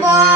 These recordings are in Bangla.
boy.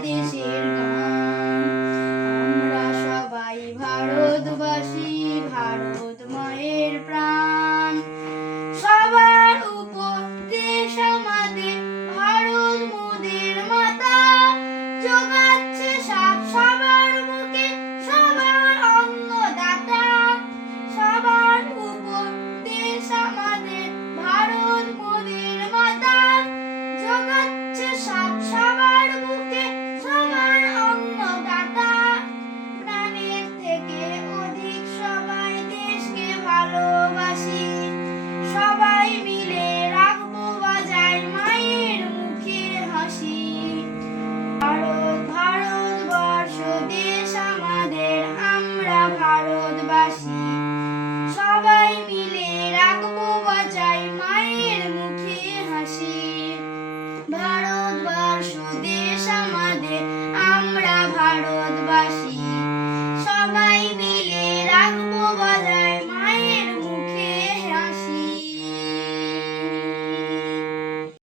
দেশের গান। আমরা সবাই ভারতবাসী ভারত ঘিরে রাখব।